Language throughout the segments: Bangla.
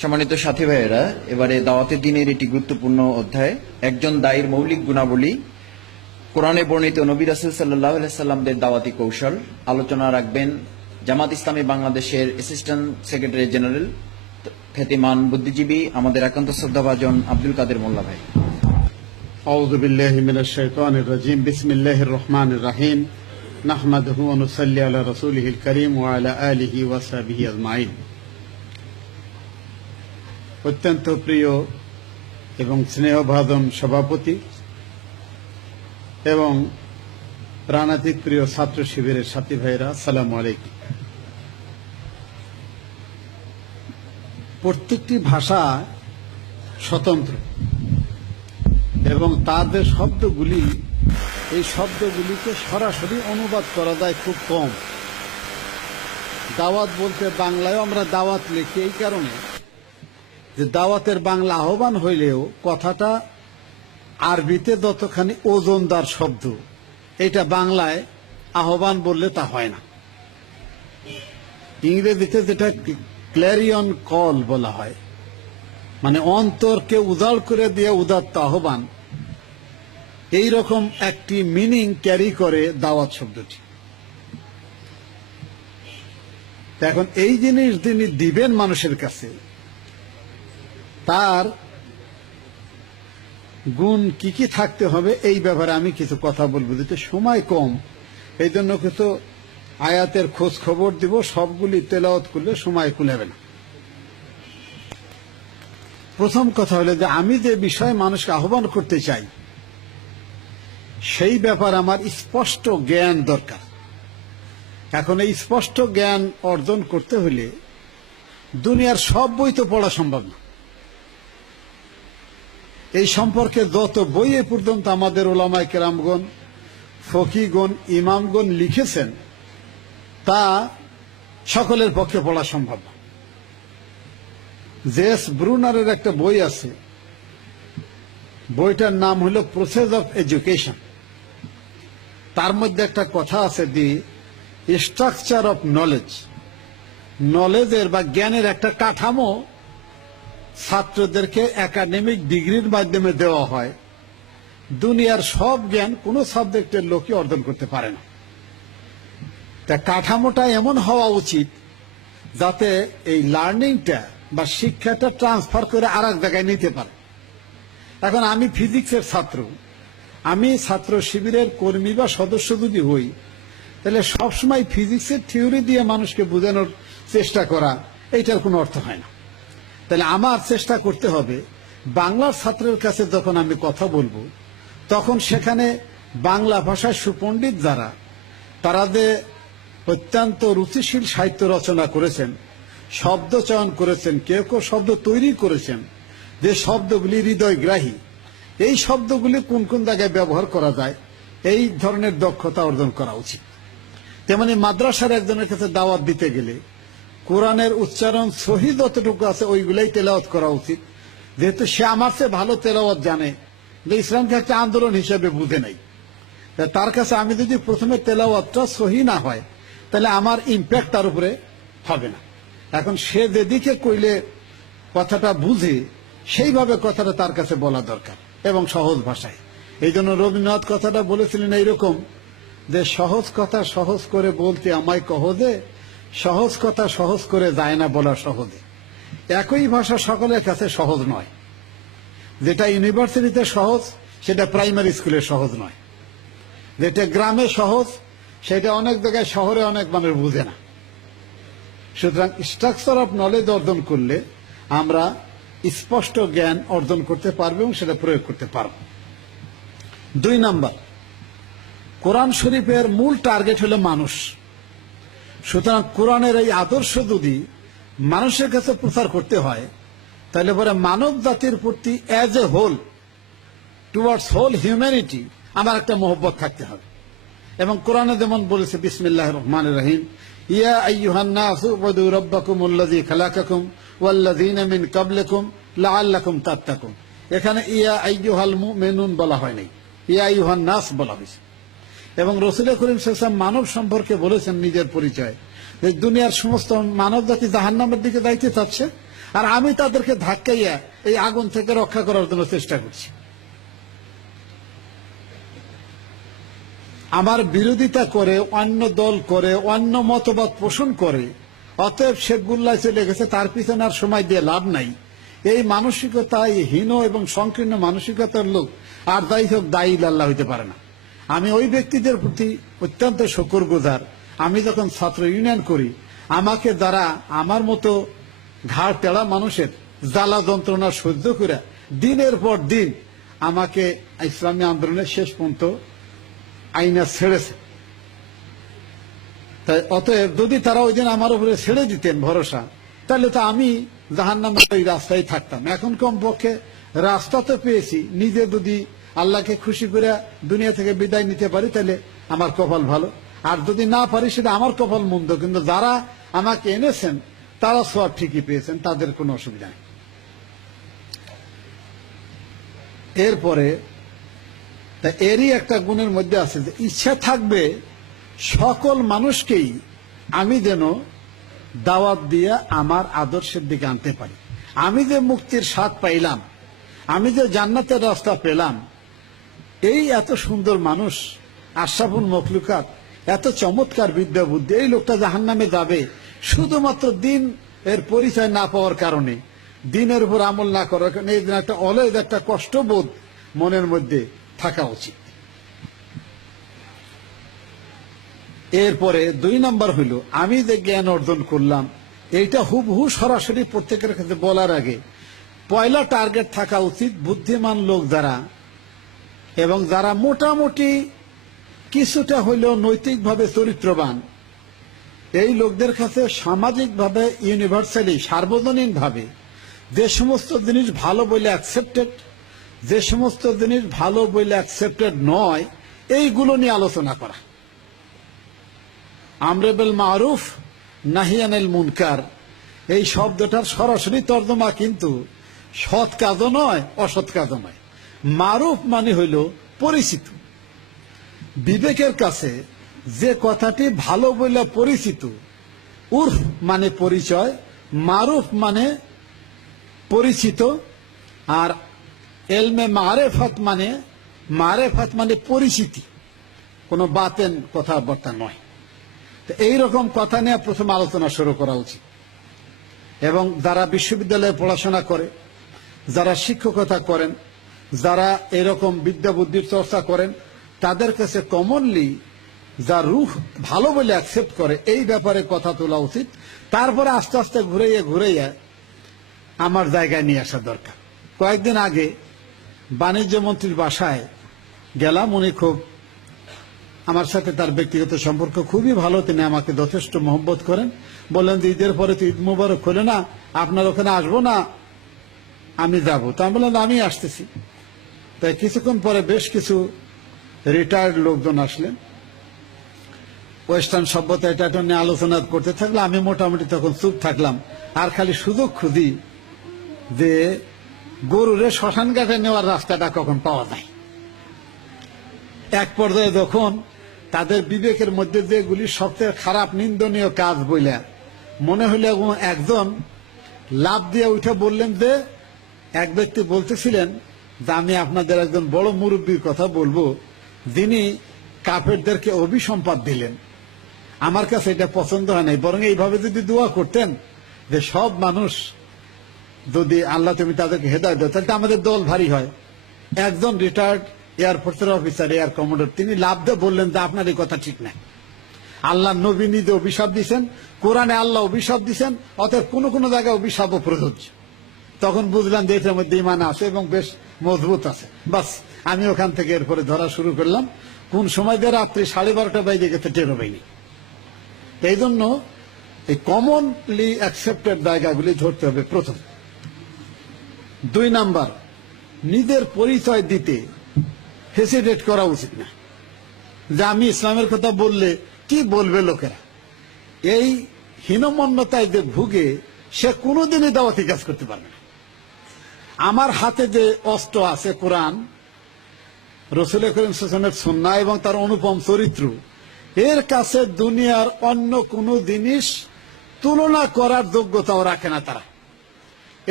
সম্মানিত সাথী ভাইয়েরা, এবারে দাওয়াতের দিনের এটি গুরুত্বপূর্ণ অধ্যায়। একজন দায়ীর মৌলিক গুণাবলী, কোরআনে বর্ণিত নবী রাসূল সাল্লাল্লাহু আলাইহি সাল্লামদের দাওয়াতি কৌশল। আলোচনা রাখবেন জামাত ইসলামী বাংলাদেশের অ্যাসিস্ট্যান্ট সেক্রেটারি জেনারেল, খ্যাতিমান বুদ্ধিজীবী, আমাদের একান্ত শ্রদ্ধাভাজন আব্দুল কাদের মোল্লা ভাই। আউযু বিল্লাহি মিনাশ শাইতানির রাজিম। বিসমিল্লাহির রহমানির রহিম। নাহমাদুহু ওয়া নুসাল্লি আলা রাসূলিহিল কারীম ওয়া আলা আলিহি ওয়া সাহবিহি আজমাইন। অত্যন্ত প্রিয় এবং স্নেহভাজন সভাপতি এবং প্রাণাতিক প্রিয় ছাত্র শিবিরের সাথী ভাইরা, আসসালামু আলাইকুম। প্রত্যেকটি ভাষা স্বতন্ত্র এবং তাদের শব্দগুলি, এই শব্দগুলিকে সরাসরি অনুবাদ করা যায় খুব কম। দাওয়াত বলতে বাংলায় আমরা দাওয়াত লিখি এই কারণে যে দাওয়াতের বাংলা আহ্বান হইলেও কথাটা আরবিতে যতখানি ওজনদার শব্দ, এটা বাংলায় আহ্বান বললে তা হয় না। ইংরেজিতে যেটা ক্ল্যারিয়ন কল বলা হয়, মানে অন্তরকে উজাড় করে দিয়ে উদাত্ত আহ্বান, এই রকম একটি মিনিং ক্যারি করে দাওয়াত শব্দটি। এখন এই জিনিস যিনি দিবেন মানুষের কাছে, তার গুণ কি কি থাকতে হবে এই ব্যাপারে আমি কিছু কথা বলবো। যেহেতু সময় কম, এই জন্য কিছু আয়াতের খোঁজ খবর দিব, সবগুলি তেলাওয়াত করলে সময় কুলাবে না। প্রথম কথা হলো যে আমি যে বিষয়ে মানুষকে আহ্বান করতে চাই সেই ব্যাপার আমার স্পষ্ট জ্ঞান দরকার। এখন এই স্পষ্ট জ্ঞান অর্জন করতে হলে দুনিয়ার সব বই তো পড়া সম্ভব না। এই সম্পর্কে যত বই এ পর্যন্ত আমাদের ওলামায়ে কেরামগণ, ফকিগণ, ইমামগণ লিখেছেন, তা সকলের পক্ষে পড়া সম্ভব না। জেস ব্রুনারের একটা বই আছে, বইটার নাম হলো প্রসেস অফ এডুকেশন। তার মধ্যে একটা কথা আছে, দি স্ট্রাকচার অফ নলেজ। নলেজের বা জ্ঞানের একটা কাঠামো ছাত্রদেরকে একাডেমিক ডিগ্রির মাধ্যমে দেওয়া হয়। দুনিয়ার সব জ্ঞান কোন সাবজেক্টের লোকই অর্জন করতে পারে না। তা কাঠামোটা এমন হওয়া উচিত যাতে এই লার্নিংটা বা শিক্ষাটা ট্রান্সফার করে আর এক জায়গায় নিতে পারে। এখন আমি ফিজিক্সের ছাত্র, আমি ছাত্র শিবিরের কর্মী বা সদস্য যদি হই, তাহলে সবসময় ফিজিক্সের থিওরি দিয়ে মানুষকে বোঝানোর চেষ্টা করা, এইটার কোনো অর্থ হয় না। তাহলে আমার চেষ্টা করতে হবে বাংলার ছাত্রের কাছে যখন আমি কথা বলবো, তখন সেখানে বাংলা ভাষায় সুপণ্ডিত যারা, তারা যে অত্যন্ত রুচিশীল সাহিত্য রচনা করেছেন, শব্দ চয়ন করেছেন, কেউ কেউ শব্দ তৈরি করেছেন, যে শব্দগুলি হৃদয়গ্রাহী, এই শব্দগুলি কোন কোন জায়গায় ব্যবহার করা যায়, এই ধরনের দক্ষতা অর্জন করা উচিত। তেমনি মাদ্রাসার একজনের কাছে দাওয়াত দিতে গেলে কোরআনের উচ্চারণ সহি যতটুকু আছে ওইগুলাই তেলাওয়াত করা উচিত, যেহেতু সে আমার চেয়ে ভালো তেলাওয়াত জানে, যে ইসলামকে একটা আন্দোলন হিসেবে বুঝে নেই। তার কাছে আমি যদি প্রথমে তেলাওয়াতটা সহি না হয়, তাহলে আমার ইম্প্যাক্ট তার উপরে হবে না। এখন সে যেদিকে কইলে কথাটা বুঝে, সেইভাবে কথাটা তার কাছে বলা দরকার এবং সহজ ভাষায়। এই জন্য রবীন্দ্রনাথ কথাটা বলেছিলেন এইরকম, যে সহজ কথা সহজ করে বলতে আমায় কহ যে, সহজ কথা সহজ করে যায় না বলা সহজে। একই ভাষা সকলের কাছে সহজ নয়। যেটা ইউনিভার্সিটিতে সহজ, সেটা প্রাইমারি স্কুলে সহজ নয়। যেটা গ্রামে সহজ, সেটা অনেক জায়গায় শহরে অনেক মানুষ বুঝে না। সুতরাং স্ট্রাকচার অফ নলেজ অর্জন করলে আমরা স্পষ্ট জ্ঞান অর্জন করতে পারবো এবং সেটা প্রয়োগ করতে পারব। 2 নাম্বার, কোরআন শরীফের মূল টার্গেট হলো মানুষ। সুতরাং কোরআনের এই আদর্শ যদি মানুষের কাছে প্রচার করতে হয়, তাহলে পরে মানব জাতির প্রতি as a whole, towards whole humanity, আমার একটা মহব্বত থাকতে হবে। এবং কোরআনে যেমন বলেছে, বিসমিল্লাহির রহমানির রহিম, ইয়া আইয়ুহান নাসু উবুদু রাব্বাকুমুল্লাযী খালাকাকুম ওয়াল্লাযীনা মিন ক্বাবলিকুম লাআল্লাকুম তাত্তাকুন। এখানে ইয়া আইয়ুহাল মুমিনুন বলা হয় নাই, ইয়া আইয়ুহান নাস বলা হয়েছে। এবং রাসূল করিম সাল্লাল্লাহু আলাইহি ওয়াসাল্লাম মানব সম্পর্কে বলেছেন নিজের পরিচয়, যে দুনিয়ার সমস্ত মানব জাতি জাহান্নামের দিকে যাইতে চাচ্ছে, আর আমি তাদেরকে ধাক্কাইয়া এই আগুন থেকে রক্ষা করার জন্য চেষ্টা করছি। আমার বিরোধিতা করে, অন্য দল করে, অন্য মতবাদ পোষণ করে, অতএব শেখ গুল্লায় চলে গেছে, তার পিছনে আর সময় দিয়ে লাভ নাই। এই মানসিকতা, এই হীন এবং সংকীর্ণ মানসিকতার লোক আর যাই হোক দায়ী আল্লাহ হইতে পারে না। আমি ওই ব্যক্তিদের প্রতি অত্যন্ত শুকরগুজার। আমি যখন ছাত্র ইউনিয়ন করি, আমাকে যারা আমার মতো ঘাড় টেড়া মানুষের জ্বালা যন্ত্রণা সহ্য করে দিনের পর দিন আমাকে ইসলামী আন্দোলনের শেষ পর্যন্ত আইনা ছেড়েছে। তাই অতএব যদি তারা ওই দিন আমার উপরে ছেড়ে দিতেন ভরসা, তাহলে তো আমি জাহান্নামের ওই রাস্তায় থাকতাম। এখন কমপক্ষে রাস্তা তো পেয়েছি, নিজে যদি আল্লাহকে খুশি করে দুনিয়া থেকে বিদায় নিতে পারি তাহলে আমার কপাল ভালো, আর যদি না পারি সেটা আমার কপাল মন্দ। কিন্তু যারা আমাকে এনেছেন তারা সব ঠিকই পেয়েছেন, তাদের কোনো অসুবিধা নেই। এরপরে এরই একটা গুণের মধ্যে আছে যে ইচ্ছা থাকবে সকল মানুষকেই আমি যেন দাওয়াত দিয়ে আমার আদর্শের দিকে আনতে পারি। আমি যে মুক্তির স্বাদ পাইলাম, আমি যে জান্নাতের রাস্তা পেলাম, এই এত সুন্দর মানুষ, আশরাফুল মখলুকাত, এত চমৎকার বিদ্যা বুদ্ধি, এই লোকটা জাহান্নামে যাবে শুধুমাত্র দিন এর পরিচয় না পাওয়ার কারণে, দিনের উপর আমল না করার কারণে, এই দিন একটা অলয়েজ একটা কষ্টবোধ মনের মধ্যে থাকা উচিত। এরপরে 2 নম্বর হইল, আমি যে জ্ঞান অর্জন করলাম এইটা হুবহু সরাসরি প্রত্যেকের কাছে বলার আগে পয়লা টার্গেট থাকা উচিত বুদ্ধিমান লোক যারা, এবং যারা মোটামুটি কিছুটা হইলেও নৈতিকভাবে চরিত্রবান, এই লোকদের কাছে সামাজিকভাবে ইউনিভার্সালি সার্বজনীনভাবে যে সমস্ত জিনিস ভালো বলে অ্যাকসেপ্টেড, যে সমস্ত জিনিস ভালো বলে অ্যাকসেপ্টেড নয়, এইগুলো নিয়ে আলোচনা করা। আমরে বিল মারুফ নাহি আনিল মুনকার, এই শব্দটার সরাসরি তর্জমা কিন্তু সৎ কাজও নয়, অসৎ কাজও নয়। মারুফ মানে হইল পরিচিত। বিবেকের কাছে যে কথাটি ভালো বলে পরিচিত, উর্ফ মানে পরিচয়, মারুফ মানে পরিচিত, আর এলমে মারেফাত মানে পরিচিতি, কোনো বাতেন কথাবার্তা নয়। তো এইরকম কথা নিয়ে প্রথম আলোচনা শুরু করা উচিত। এবং যারা বিশ্ববিদ্যালয়ে পড়াশোনা করে, যারা শিক্ষকতা করেন, যারা এরকম বিদ্যা বুদ্ধির চর্চা করেন, তাদের কাছে কমনলি যা রুহ ভালো বলে অ্যাকসেপ্ট করে এই ব্যাপারে কথা তোলা উচিত। তারপরে আস্তে আস্তে ঘুরাইয়া আমার জায়গায় নিয়ে আসা দরকার। কয়েকদিন আগে বাণিজ্য মন্ত্রীর বাসায় গেলাম। উনি খুব, আমার সাথে তার ব্যক্তিগত সম্পর্ক খুবই ভালো, তিনি আমাকে যথেষ্ট মহব্বত করেন। বললেন যে ঈদের পরে তো ঈদ মুবারক হলে না, আপনার ওখানে আসবো না, আমি যাব। তো আমি বললাম আমি আসতেছি। তাই কিছুক্ষণ পরে বেশ কিছু রিটায়ার্ড লোকজন আসলেন, ওয়েস্টার্ন সভ্যতা এটা নিয়ে আলোচনা করতে থাকলে আমি মোটামুটি তখন চুপ থাকলাম, আর খালি সুযোগ খুঁজি যে গরুরে শ্মশান ঘাটে নেওয়ার রাস্তাটা কখন পাওয়া যায়। এক পর্যায়ে যখন তাদের বিবেকের মধ্যে যেগুলি সবচেয়ে খারাপ নিন্দনীয় কাজ বলে মনে হইলে, একজন লাভ দিয়ে উঠে বললেন যে, এক ব্যক্তি বলতেছিলেন যে আমি আপনাদের একজন বড় মুরব্বীর কথা বলবো, যিনি কাফেরদেরকে অভিসম্পাদ দিলেন। আমার কাছে এটা পছন্দ হয় নাই, বরং এইভাবে যদি দোয়া করতেন যে সব মানুষ যদি আল্লাহ তুমি তাদেরকে হেদায়েত দাও, তাহলে আমাদের দল ভারী হয়। একজন রিটায়ার্ড এয়ারফোর্সের অফিসার, এয়ার কমান্ডার, তিনি লাভ দিয়ে বললেন যে আপনার এই কথা ঠিক না। আল্লাহ নবী নিজে অভিশাপ দিচ্ছেন, কোরআনে আল্লাহ অভিশাপ দিচ্ছেন, অতএব কোন কোন জায়গায় অভিশাপও প্রযোজ্য। তখন বুঝলাম যে এটার মধ্যে ইমান আছে এবং বেশ মজবুত আছে। বাস আমি ওখান থেকে এরপরে ধরা শুরু করলাম। কোন সময় দিয়ে রাত্রি 12:30 বেজে গেছে টেরও পাইনি। এই জন্য এই কমনলি অ্যাকসেপ্টেড জায়গাগুলি ধরতে হবে প্রথম। 2 নাম্বার, নিজের পরিচয় দিতে হেসিটেট করা উচিত না, যে আমি ইসলামের কথা বললে কি বলবে লোকেরা। এই হীনমন্যতায় যে ভুগে সে কোনোদিনই দাওয়াতি কাজ করতে পারবে না। আমার হাতে যে অস্ত্র আছে কোরআন, রাসূল করিম সাল্লাল্লাহু আলাইহি ওয়াসাল্লামের সুন্নাহ এবং তার অনুপম চরিত্র, এর কাছে দুনিয়ার অন্য কোনো জিনিস তুলনা করার যোগ্যতাও রাখে না তারা।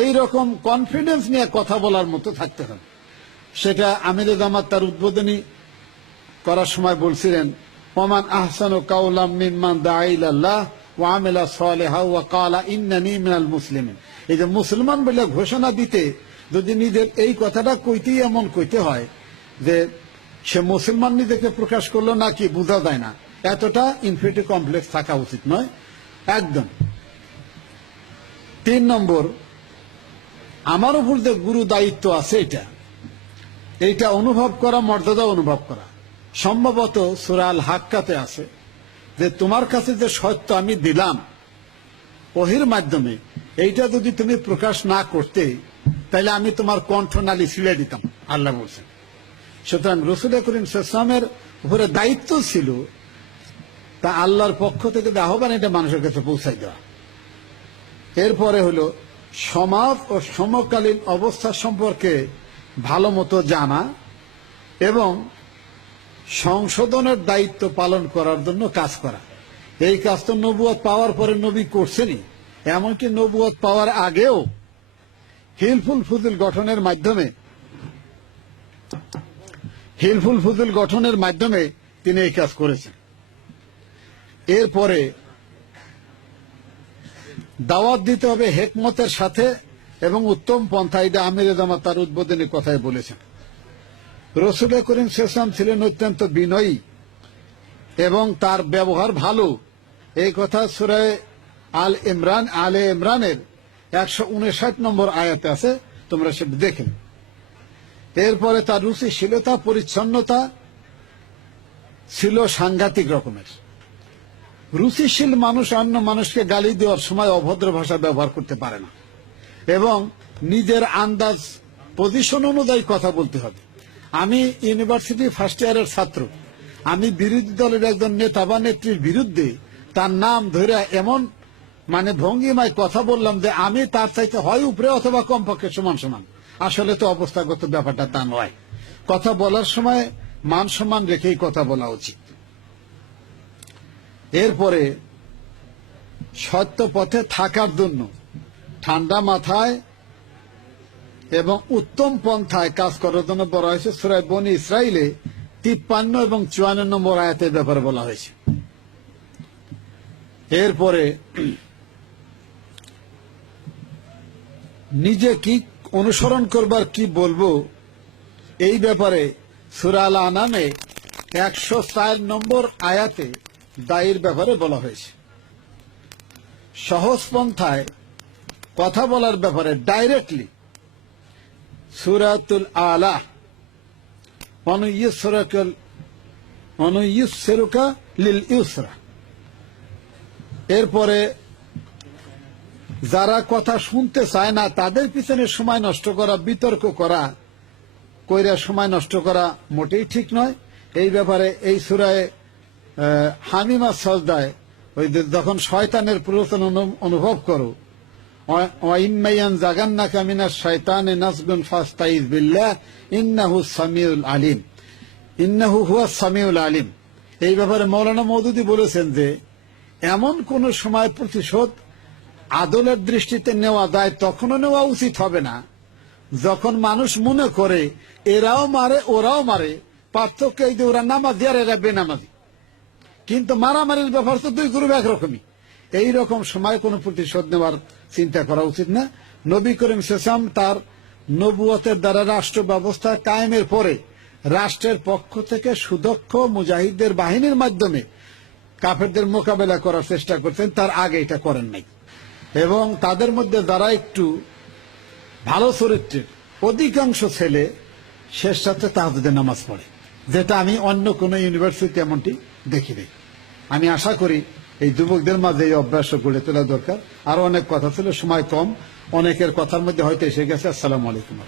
এই রকম কনফিডেন্স নিয়ে কথা বলার মতো থাকতে হবে। সেটা আমিরে জামাত তার উদ্বোধনী করার সময় বলছিলেন, ওমান আহসানু কাওলাম মিম্মান দাআ ইলাল্লাহ ওয়া আমিলা সালিহা ওয়া ক্বালা ইন্নানী মিনাল মুসলিমিন। এই যে মুসলমান বলে ঘোষণা দিতে যদি নিজের এই কথাটা কইতেই এমন কইতে হয় যে সে মুসলমান নিজেকে প্রকাশ করলো নাকি বোঝা যায় না, এতটা ইনফিনিটি কমপ্লেক্স থাকা উচিত নয় একদম। 3 নম্বর, আমার উপর যে গুরু দায়িত্ব আছে এইটা অনুভব করা, মর্যাদা অনুভব করা। সম্ভবত সূরা আল হাক্কাতে আছে যে তোমার কাছে যে সত্য আমি দিলাম ওহির মাধ্যমে, এইটা যদি তুমি প্রকাশ না করতে তাহলে আমি তোমার কণ্ঠনালী ছিঁড়ে দিতাম, আল্লাহ বলছেন। সুতরাং রাসূল করিম সাল্লাল্লাহু আলাইহি ওয়াসাল্লামের উপরে দায়িত্ব ছিল তা আল্লাহর পক্ষ থেকে যে আহ্বান, এটা মানুষের কাছে পৌঁছাই দেওয়া। এরপরে হলো সমাজ ও সমকালীন অবস্থা সম্পর্কে ভালো মতো জানা এবং সংশোধনের দায়িত্ব পালন করার জন্য কাজ করা। এই কাজ তো নবুয়ত পাওয়ার পরে নবী করছেনই, এমনকি নবুয়ত পাওয়ার আগেও হিলফুল ফুজুল গঠনের মাধ্যমে তিনি এই কাজ করেছেন। এরপরে দাওয়াত দিতে হবে হিকমতের সাথে এবং উত্তম পন্থা। এটা আমিরে জামাত তার উদ্বোধনী কথায় বলেছেন। রাসূল করিম সাল্লাল্লাহু আলাইহি ওয়াসাল্লাম ছিলেন অত্যন্ত বিনয়ী এবং তার ব্যবহার ভালো। এই কথা সূরা আলে ইমরানের 159 নম্বর আয়াতে আছে, তোমরা সেটা দেখেন। এরপরে তার রুচিশীলতা, পরিচ্ছন্নতা ছিল সাংঘাতিক রকমের। রুচিশীল মানুষ অন্য মানুষকে গালি দেওয়ার সময় অভদ্র ভাষা ব্যবহার করতে পারে না এবং নিজের আন্দাজ পজিশন অনুযায়ী কথা বলতে হবে। আমি ইউনিভার্সিটি ফার্স্ট ইয়ারের ছাত্র, আমি বিরোধী দলের একজন নেতা বা নেত্রীর বিরুদ্ধে তার নাম ধরে এমন ভঙ্গিমায় কথা বললাম যে আমি তার চাইতে হয় উপরে অথবা কমপক্ষে সমান সমান। আসলে তো অবস্থাগত ব্যাপারটা তা নয়। কথা বলার সময় মান সম্মান রেখেই কথা বলা উচিত। এরপরে সত্য পথে থাকার জন্য ঠান্ডা মাথায় এবং উত্তম পন্থায় কাজ করার জন্য বলা হয়েছে। সূরা বনী ইসরাইলে 53 এবং 54 নম্বর আয়াতের ব্যাপারে বলা হয়েছে। এরপরে নিজে কি অনুসরণ করবার কি বলবো এই ব্যাপারে সূরা আল আনামে 104 নম্বর আয়াতে দায়ের ব্যাপারে বলা হয়েছে। সহজ পন্থায় কথা বলার ব্যাপারে ডাইরেক্টলি সূরাতুল আলা অনুইয়্যিসরুকা লিল ইউসরা। এরপরে যারা কথা শুনতে চায় না তাদের পিছনে সময় নষ্ট করা, বিতর্ক কইরা সময় নষ্ট করা মোটেই ঠিক নয়। এই ব্যাপারে এই সূরায়ে হামিমা সাজদায় ওই যখন শয়তানের প্রলোভন অনুভব করো, ওয়াইম্মায়ান জাগান্নাকা মিনাশ শাইতানি নাসগুন ফাস্তাইজ বিল্লাহ ইন্নাহু হুয়াস সামিউল আলিম। এই ব্যাপারে মাওলানা মওদুদী বলেছেন যে এমন কোন সময় প্রতিশোধ আদলের দৃষ্টিতে নেওয়া যায়, তখনও নেওয়া উচিত হবে না যখন মানুষ মনে করে এরাও মারে ওরাও মারে, পার্থক্য এই যে ওরা নামাজি আর এরা বেনামাজি। কিন্তু মারামারির ব্যাপার তো দুই গ্রুপ একরকমই। এইরকম সময় কোনো প্রতিশোধ নেওয়ার চিন্তা করা উচিত না। নবী করিম সাল্লাল্লাহু আলাইহি ওয়াসাল্লাম তার নবুয়তের দ্বারা রাষ্ট্র ব্যবস্থা কায়েমের পরে রাষ্ট্রের পক্ষ থেকে সুদক্ষ মুজাহিদদের বাহিনীর মাধ্যমে কাফেরদের মোকাবেলা করার চেষ্টা করতেন, তার আগে এটা করেন নাই। এবং তাদের মধ্যে যারা একটু ভালো চরিত্রের, অধিকাংশ ছেলে শেষ রাতে তাহাজ্জুদের নামাজ পড়ে, যেটা আমি অন্য কোনো ইউনিভার্সিটি এমনটি দেখিনি। আমি আশা করি এই যুবকদের মাঝে এই অভ্যাস গড়ে তোলা দরকার। আরো অনেক কথা ছিল, সময় কম, অনেকের কথার মধ্যে হয়তো এসে গেছে। আসসালামু আলাইকুম।